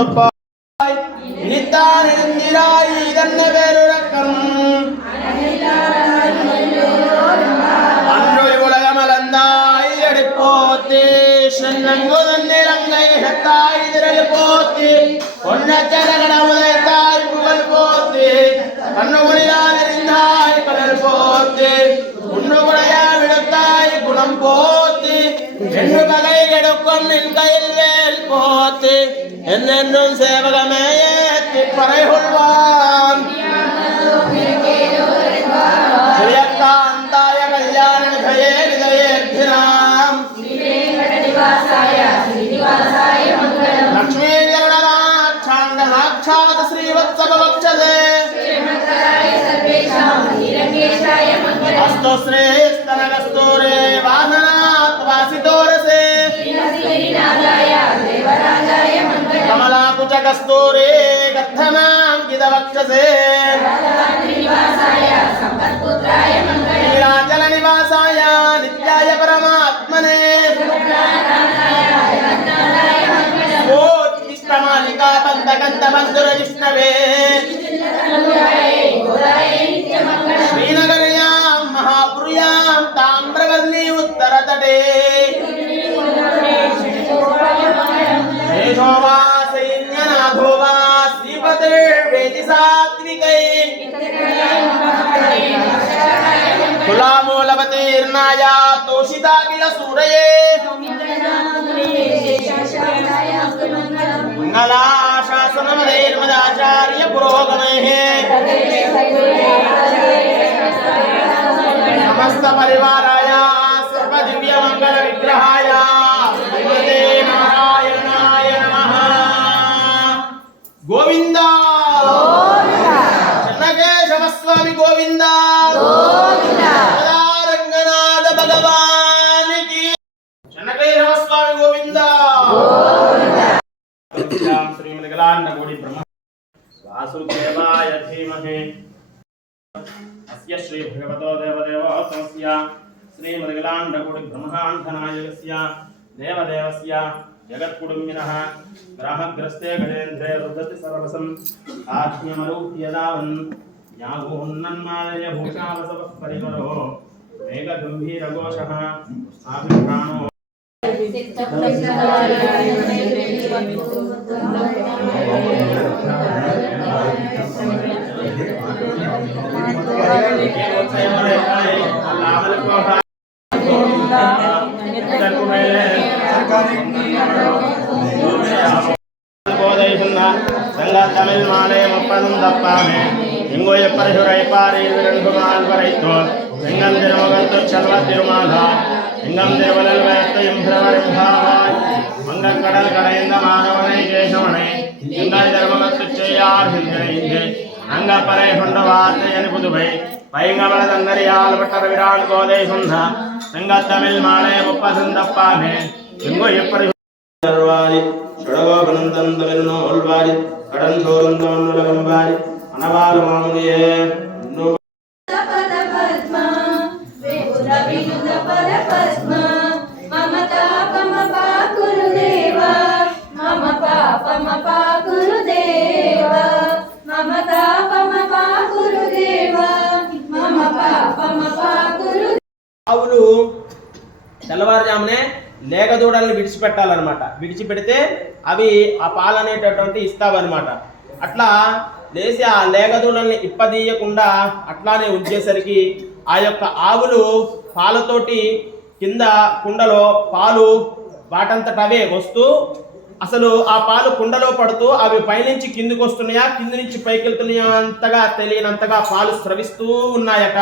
கொழுப்பாய் இனித்தான் இருந்திராய் இதன்ன வேறுரக்கம் அன்று உலகமலந்தாய் எடுப்போத்தி சென்னங்குதன் நிறங்கை நிகத்தாய் திரள் போத்தி பொன்னச்சரகட உதைத்தாய் புகழ் போத்தி கண்ணுகுடியாதிருந்தாய் கடல் போத்தி உன்னுகுடைய விடுத்தாய் குணம் போத்தி என்று பகை கெடுக்கும் நின் கையில் வேல் போத்தி என்னென்னும் சேவகமே ஏற்றி பறை கொள்வான் ஸ்ரீயக்காந்தாய கல்யாண நிதயே நிதயேர்த்தினாம் லக்ஷ்மீ கரணநாட்சாண்ட श्रीवत्सभवक्षते अस्तु श्रेस्तनकस्तूरे वासनात् वासितोरसे कमलाकुचकस्तूरे गद्धमाङ्कितवक्षसे नीलाचलनिवासाय नित्याय परमात्मने मालिका पंतकंत मंदुर विष्णवे श्रीनगर्यां महापुर्यां ताम्रवर्णी उत्तर तटे शेषोवा सैन्यनाथो वा श्रीपते वेदि सात्विकै तुलामूलवतीर्णाया तोषिता किल सूरये मंगलाशासनमदेर्मदाचार्य पुरोगमेः समस्त परिवाराय सर्व दिव्य मंगल विग्रहाय श्रीमते नारायणाय नमः। गोविंद चन्नकेशव स्वामी गोविंद रंगनाथ भगवान की चन्नकेशव स्वामी गोविंद श्रीमद्गलाण्डकोटि ब्रह्म वासुदेवाय धीमहि अस्य श्री भगवतो देवदेवोत्तमस्य श्रीमद्गलाण्डकोटि ब्रह्माण्डनायकस्य देवदेवस्य जगत्कुटुम्बिनः ग्रामग्रस्ते गजेन्द्रे रुदति सर्वसं आज्ञमरूप्यदावन् यावोन्नन्मालय भूषावसवः परिमलो मेघगम्भीरघोषः आभिप्राणो तमिल माले मुप्पदुम दप्पामे इंगोय परशुराय पारी विरंगुमाल परैतो इंगम दिरमगंतु चलवा तिरुमाला इंगम दिरवलल वयत्त इंभ्रवरिं भावाय मंगल कडल कड़ैंद मानवने केशवने इंगल दिरमगंतु चेयार हिंदने अंग परे हुंडवाते यनि पुदुबै पैंगवल दंगरियाल बटर विराल गोदे सुन्हा संग तमिल माले मुप्पदुम दप्पामे इंगोय परशुराय षडगोपनंदन तमिलनो उल्वारि कड़न तोरंतोन्नुलगंबारि अनवाल मामुनिये पद पद्मा वेपुर विनुत पद पद्मा मम तापम पाकुरुदेवा मम पापम पाकुरुदेवा मम तापम पाकुरुदेवा मम पापम पाकुरु ఆవులు తెల్లవారుజామునే లేగదూడల్ని విడిచిపెట్టాలన్నమాట. విడిచిపెడితే అవి ఆ పాలు అనేటటువంటి ఇస్తావన్నమాట. అట్లా లేచి ఆ లేగదూడల్ని ఇప్పదీయకుండా అట్లానే ఉంచేసరికి ఆ యొక్క ఆవులు పాలతోటి కింద కుండలో పాలు వాటంతటవే వస్తూ అసలు ఆ పాలు కుండలో పడుతూ అవి పైనుంచి కిందికి వస్తున్నాయా కింది నుంచి పైకి వెళ్తున్నాయా అంతగా తెలియనంతగా పాలు స్రవిస్తూ ఉన్నాయట.